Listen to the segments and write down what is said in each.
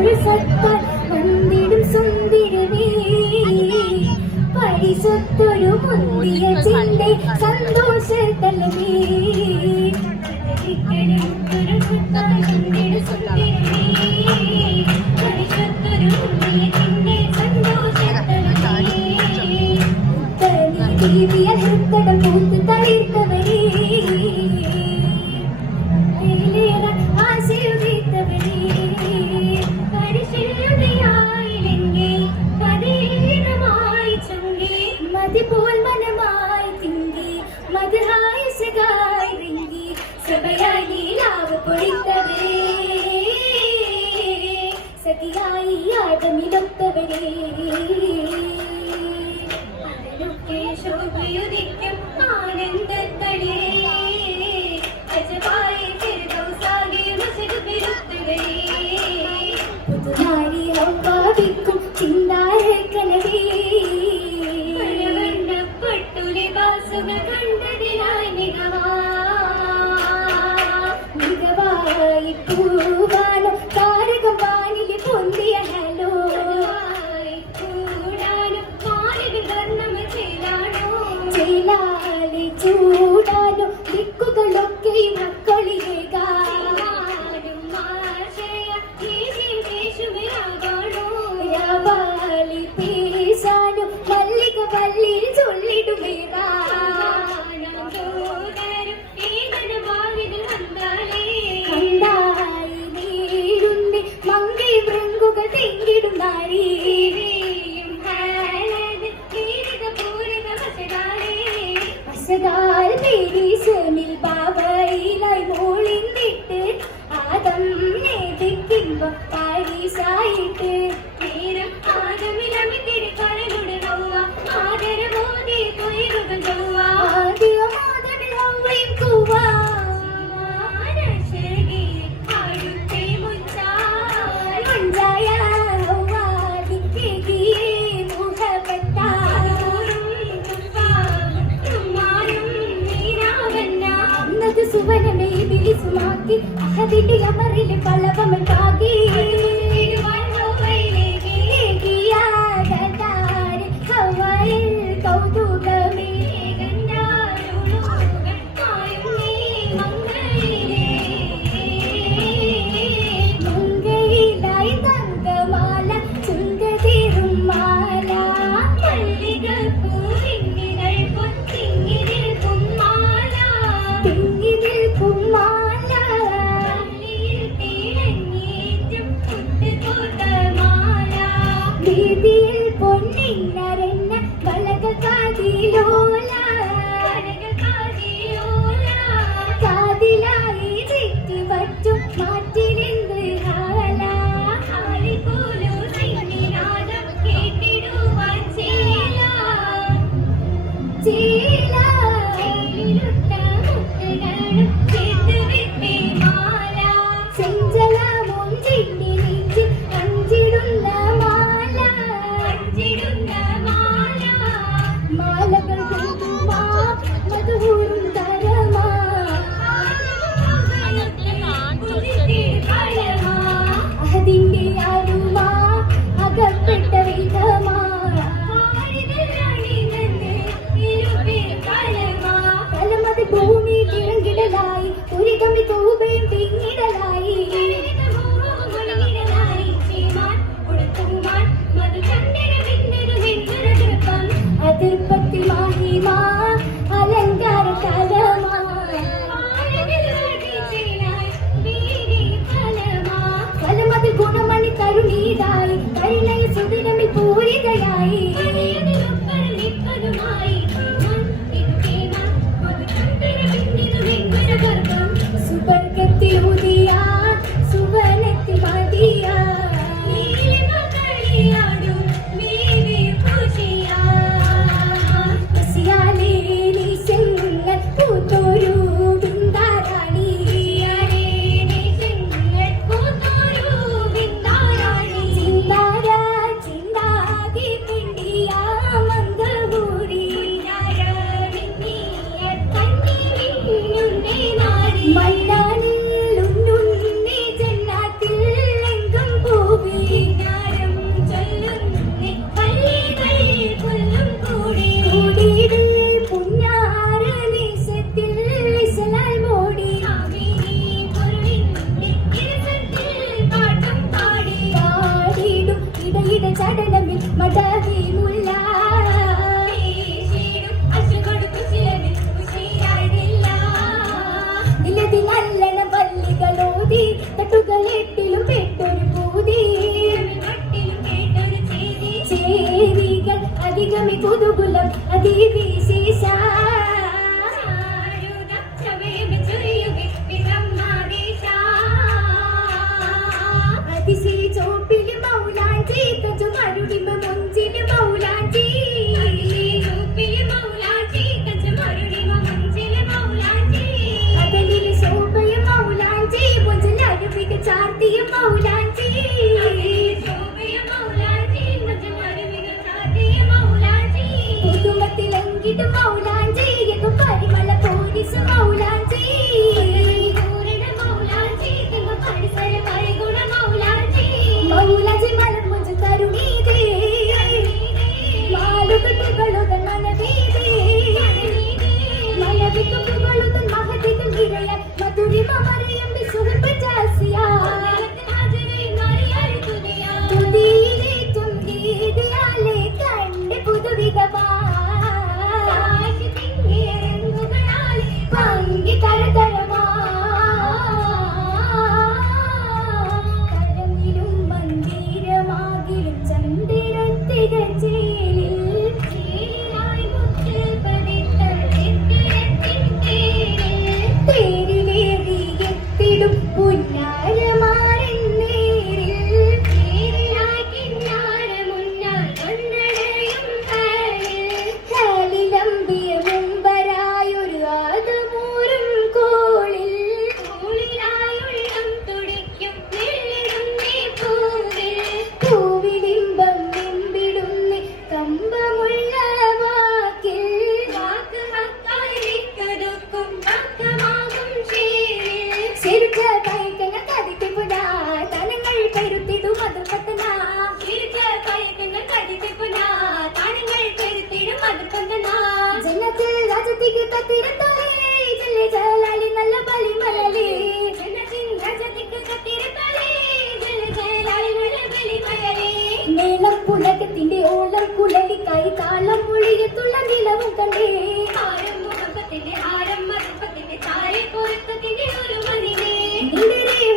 ഒരു സത്താൽ വന്നിടും സുന്ദരമേ പരിശുദ്ധൊരു മുന്തിയ ചിന്ത സന്തോഷത്തലമേ ഒരു സത്താൽ വന്നിടും സുന്ദരമേ പരിശുദ്ധൊരു മുന്തിയ ചിന്ത സന്തോഷത്തലമേ ദേവിയ ഹൃദയം പൂത്ത് തളിർത്തവരേ ആശീർവദിത്തവരേ പരിശുദ്ധയായില്ലെങ്കിൽ പതിനമായി ചൊല്ലി മതിപോൽ മനമായി തിങ്കി മധുഹായസകായി റിങ്കി സഭയായി നീലാവ് പൊളിത്തവരേ സതിയായി ആദമിലൊത്തവരേ ശോഭയുദിക്കും ആനന്ദത്തളേ അജവായി ഫിർദൗസാകെ മസ്ജിദ് തിരുത്തുകേ പുതുനാരി ഹവ്വാവിക്കും ചിന്താരക്കനവേ പരവണ്ണപ്പെട്ടു ലിബാസുകൾ കണ്ടതിനായി മികവായി പൂവാനോ താരകം വാനിലെ പൊന്തിയ ഹലോ ചൂടാനോ ദിക്കുകളൊക്കെ മക്കളിലേക്കാനും രാവാലി പേശാനോ മല്ലിക വള്ളിയിൽ ചൊല്ലിടുമേറായി നേരുന്നി മങ്കൈ വൃങ്കുകൾ തെങ്കിടും നാരീ പേരീസമിൽ ബാബയിലായി മോളിന്തിട്ട് ആദം നേതിക്കുമ്പോ പാരീസായിട്ട് നേരം ആദമിലമിത്തിരി കരളുടെ നൗവ ആദരവോതി കൊയറുകൾ ചൊവ്വ ആദ്യമോദമിൽ ഹൗവയും കൂവ അടുത്തെ മുഞ്ചായ ഹൗവ ദിക്കേകിയേ മുഹബത്താ സുവനമേ ബിലിസുമാക്കി അഹദിന്റെ അമറിലെ പളവമൽ പാകി ഹവായിൽ കൗതുകമേ മങ്കയിലായി തങ്കമാല ചുങ്കതീറും മാല മല്ലികൾ പൂവിങ്ങികൾ പൊത്തിങ്ങിരിൽ കുമ്മാല തിങ്ങിതിൽ കുമ്മാല വീതിയിൽ പൊന്നിന്നരന്ന വളകൾ കാതിലോല കാതിലായി ചുറ്റി വറ്റും മാറ്റിലെന്ത് ഹാല കേട്ടിടുവാൻ ചേല ചേല ഭൂമി തിരങ്കിടലായി ഒരു കമ്പി തൂപയും പിന്നിടലായി അതിർപ്പത്തിൽ മാഹിമ അലങ്കാര ഫലമതിൽ ഗുണമണി തരുണീതായി കരുണയിൽ സുദിനമിൽ പൂരിതയായി സുവർഗത്തിൽ ഉദിയ സുവനത്തിൽ മതിയ പൂത്തോരു ബിന്ദാരാണി ചിന്താര ചിന്താകി ചടലമിൽ മടവി മുല്ല നല്ലണ പല്ലികളോതി തട്ടുകളെട്ടിലും പെട്ടൊരു പൂതി ചേരികൾ അധികമി കുതുകുലം അതിവിശേഷ അതിശയ ചോപ്പില് മൗലാഞ്ചി തജു മരുടിമ മുഞ്ചില് മൗലാഞ്ചി കടലില് ശോഭയ മൗലാഞ്ചി മുഞ്ചലരുവിക ചാർത്തിയ മൗലാഞ്ചി പുതുമത്തിലങ്കിട് മൗലാഞ്ചി എന്നു പരിമള പോലീസ് മൗലാഞ്ചി മൗലാഞ്ചി മലം മുഞ്ചു തരുണീതേ മാലുകൾ പുകളുതൻ മനവീതേ മലവിക പുകളുതൻ മഹതികൾ നിറയാൻ മധുരിമ മറിയം വിശുഹബ് ജാസിയ തുതിയിലെ തുമ്പീതിയാലെ കണ്ട് പുതുവിധമാ പങ്കി തരതരമാ കരമിലും മന്ദിരമാകിലും ചന്ദ്രത്തികച്ചേലിൽ തേരിലേറിയെത്തിടും പുന്നാരമാറിൻ നേരിൽ കാലിലമ്പിയ മുമ്പരായൊരു ആദമൂരും കോളിൽ പൂവിലിമ്പം നിമ്പിടുന്നി കമ്പമുള്ള വാക്കിൽ ശരിക്ക കൈക്കണ കതിക്കുപുടാ തനങ്ങൾ കരുത്തിടും മധുപത്തന ജന്നത്തിൽ രാജത്തിക്ക് കത്തിരത്തോലേ ജല്ലേ ജലാലി നല്ല ബലി മലലേ മേളം പുലകത്തിന്റെ ഓളം കുഴലി കൈ താളം മൊഴിയത്തുള്ള നിലവും കണ്ടേ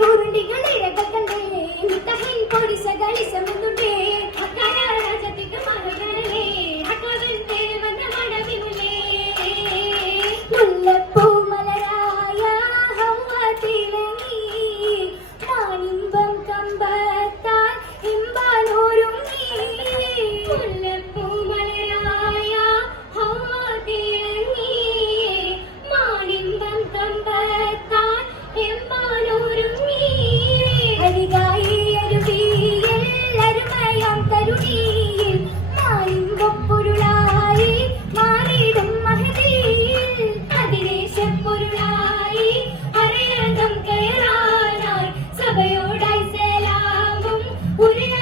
ഉരുണ്ടികളിരക കണ്ടേ മിത്തഹിൻ പൊടിസകളി സമുദ്രേ മുല്ലപ്പൂ മലരായ ഹൗവ തിളങ്ങി മാനിമ്പം കമ്പത്താൻ ഇമ്പാനോരുങ്ങി മുല്ലപ്പൂ മലരായ ഹൗവ തിളങ്ങി മാനിമ്പം കമ്പത്താൻ ഇമ്പാനോരുങ്ങി അരികായി അരുവിയിൽ അരുമയാം തരുണിയിൽ മാനിമ്പൊപ്പൊരുളായി മാറിയിടും മഹതിയിൽ അതിദേശപ്പൊരുളായി അറിയകം കയറാനായി സഭയോടായി സലാമും ഉരുൾ